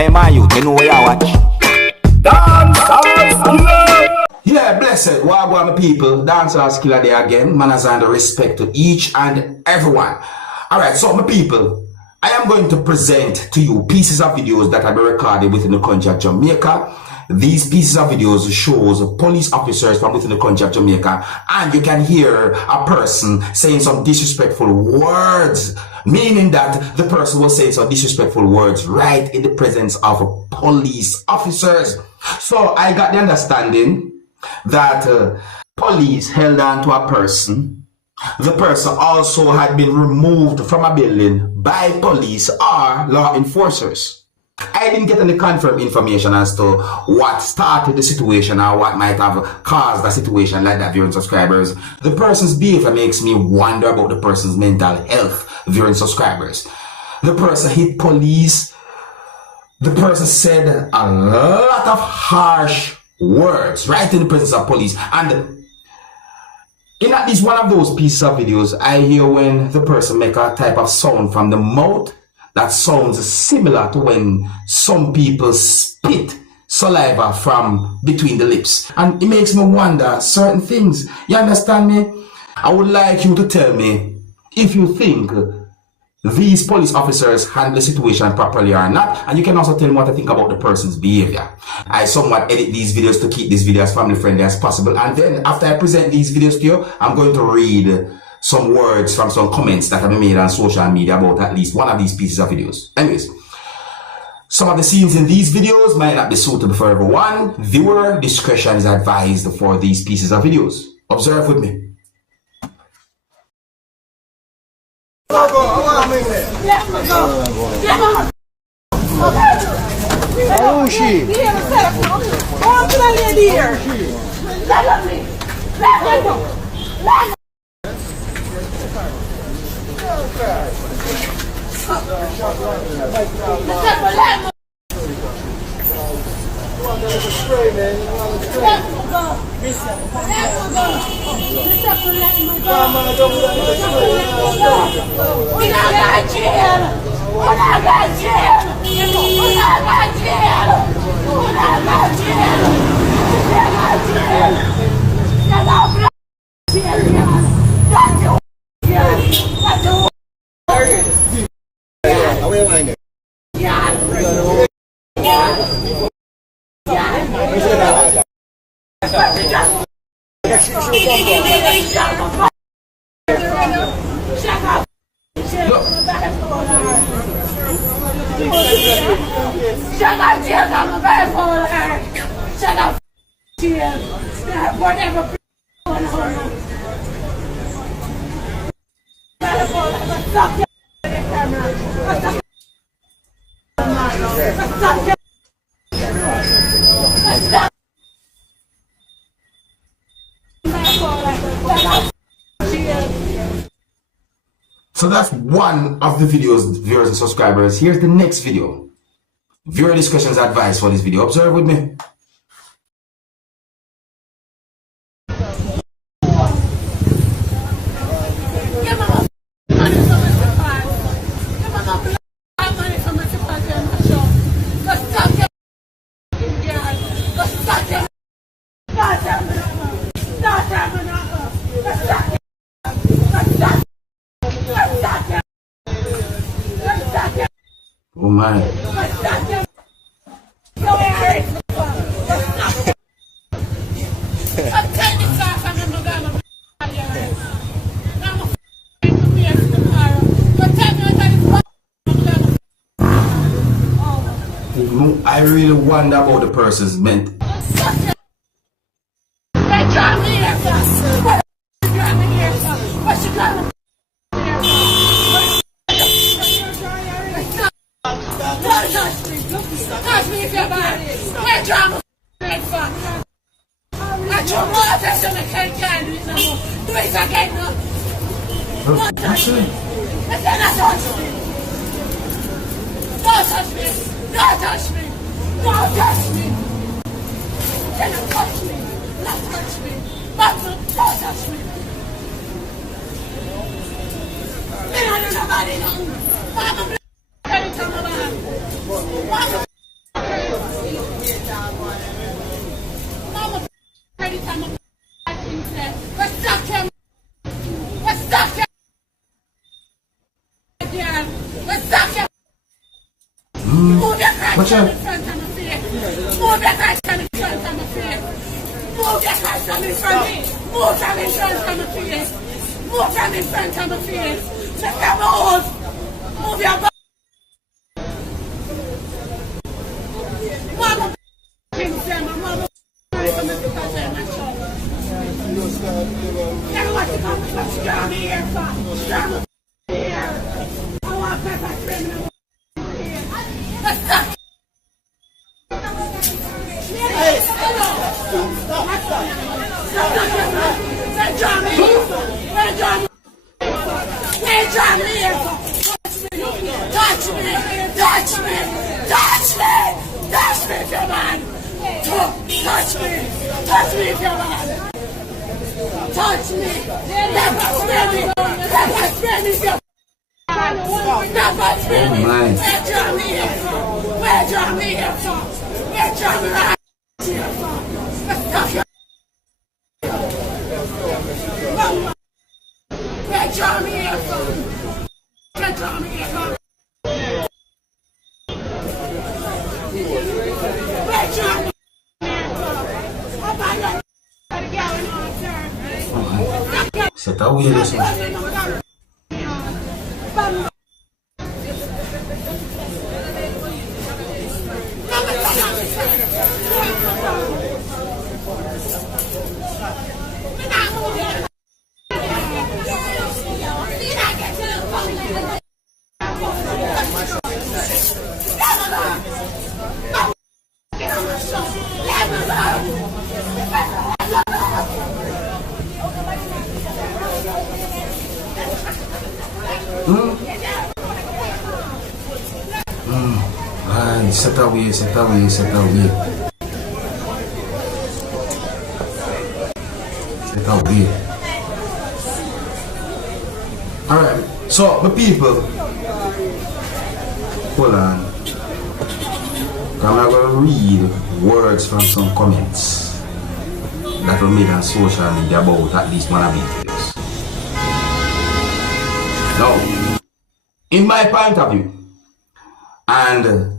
Hey man, you know where I watch? Dancehall skilla. Yeah, blessed. Wagwan my people. Dancehall skilla there again. Manners and respect to each and everyone. Alright, so my people, I am going to present to you pieces of videos that have been recorded within the country of Jamaica. These pieces of videos shows police officers from within the country of Jamaica, and you can hear a person saying some disrespectful words, meaning that the person was saying some disrespectful words right in the presence of police officers. So I got the understanding that police held on to a person. The person also had been removed from a building by police or law enforcers. I didn't get any confirmed information as to what started the situation or what might have caused a situation like that, viewing subscribers. The person's behavior makes me wonder about the person's mental health, viewing subscribers. The person hit police. The person said a lot of harsh words right in the presence of police. And in at least one of those pieces of videos, I hear when the person make a type of sound from the mouth that sounds similar to when some people spit saliva from between the lips. And it makes me wonder certain things. You understand me? I would like you to tell me if you think these police officers handle the situation properly or not. And you can also tell me what I think about the person's behavior. I somewhat edit these videos to keep these videos as family friendly as possible. And then after I present these videos to you, I'm going to read some words from some comments that have been made on social media about at least one of these pieces of videos. Anyways, some of the scenes in these videos might not be suitable for everyone. Viewer discretion is advised for these pieces of videos. Observe with me. So that's one of the videos, viewers and subscribers. Here's the next video. Viewer discussions advice for this video. Observe with me. Oh my. I really wonder about the person's mental. Move your hands Watch from out. in front of my face. Move your hands from in front of my face. Move your hands from in front. Move from in front of my face. Move from in front of my face. Just move. Move your body. Mama, mama, never want to come to strong here for. Strong here. I want pepper criminal. Let's stop. Touch me, touch me, touch me, touch me if you're man. Touch me if you're man. Touch me, never spare me if you're never spare me. Where draw me here from? Where draw me here from? Where draw me right here from? Where draw me here from? Where draw me here from? Where draw me C'est ta ouïe, là, ça. Ay, c'est ta ouïe, c'est ta ouïe, c'est ta ouïe. C'est ta ouïe. Alright, so the people, hold on. I'm not going to read words from some comments that were made on social media about at least one of these videos. Now, in my point of view, and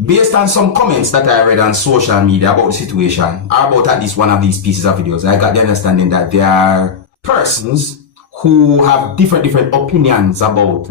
based on some comments that I read on social media about the situation, or about at least one of these pieces of videos, I got the understanding that there are persons who have different opinions about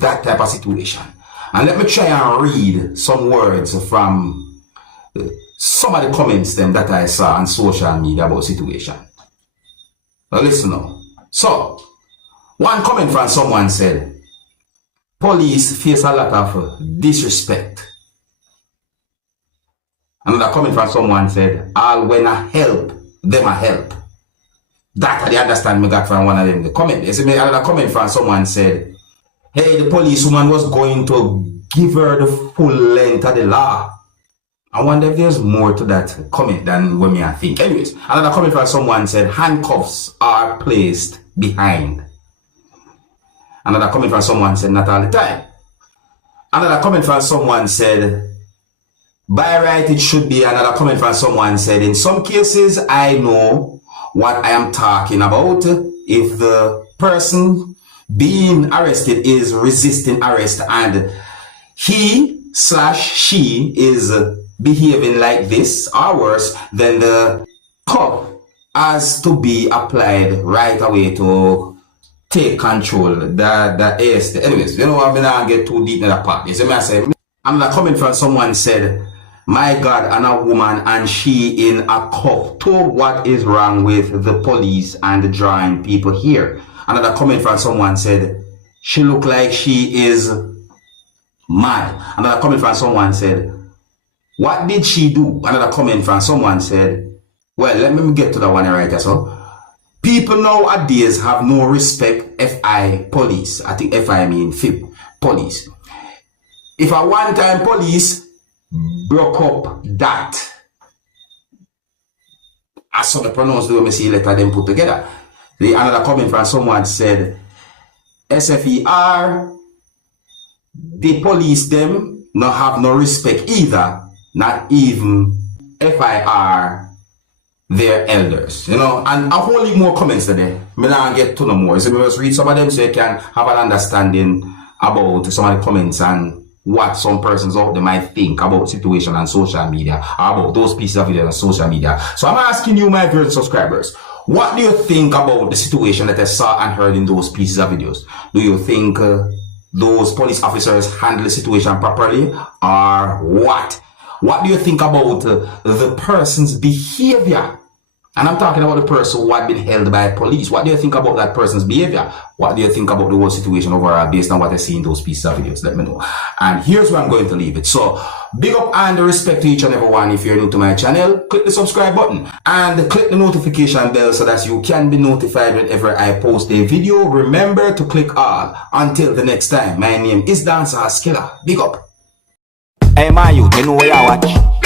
that type of situation. And let me try and read some words from some of the comments then that I saw on social media about the situation. Now listen now. So, one comment from someone said, police face a lot of disrespect. Another comment from someone said, all when I help, them I help. That I understand me got from one of them. The comment. Another comment from someone said, hey, the policewoman was going to give her the full length of the law. I wonder if there's more to that comment than what me I think. Anyways, another comment from someone said, handcuffs are placed behind. Another comment from someone said, not all the time. Another comment from someone said, by right it should be. Another comment from someone said, in some cases I know what I am talking about. If the person being arrested is resisting arrest and he/she is behaving like this or worse, then the cuff has to be applied right away to take control. That is, anyways, you know, I'm not get too deep in that part. You see me I say, another comment from someone said, my God, and a woman and she in a cuff. To what is wrong with the police and drawing people here? Another comment from someone said, she look like she is mad. Another comment from someone said, what did she do? Another comment from someone said, well, let me get to that one right here. So, people nowadays have no respect FI police. I think FI mean FIP police. If a one-time police broke up that, as some pronounce the way me see letter them put together. Another comment from someone said, SFER, the police them not have no respect either, not even FIR, their elders, you know, and a whole lot more comments today. Me not get to no more. So me just read some of them so you can have an understanding about some of the comments and what some persons out there might think about the situation on social media, or about those pieces of video on social media. So I'm asking you, my viewers and subscribers, what do you think about the situation that I saw and heard in those pieces of videos? Do you think those police officers handle the situation properly, or what? What do you think about the person's behavior? And I'm talking about the person who had been held by police. What do you think about that person's behavior? What do you think about the whole situation overall based on what I see in those pieces of videos? Let me know. And here's where I'm going to leave it. So, big up and respect to each and every one. If you're new to my channel, click the subscribe button and click the notification bell so that you can be notified whenever I post a video. Remember to click all. Until the next time, my name is Dancehall Skilla. Big up. Hey, my youth, you know where you watch?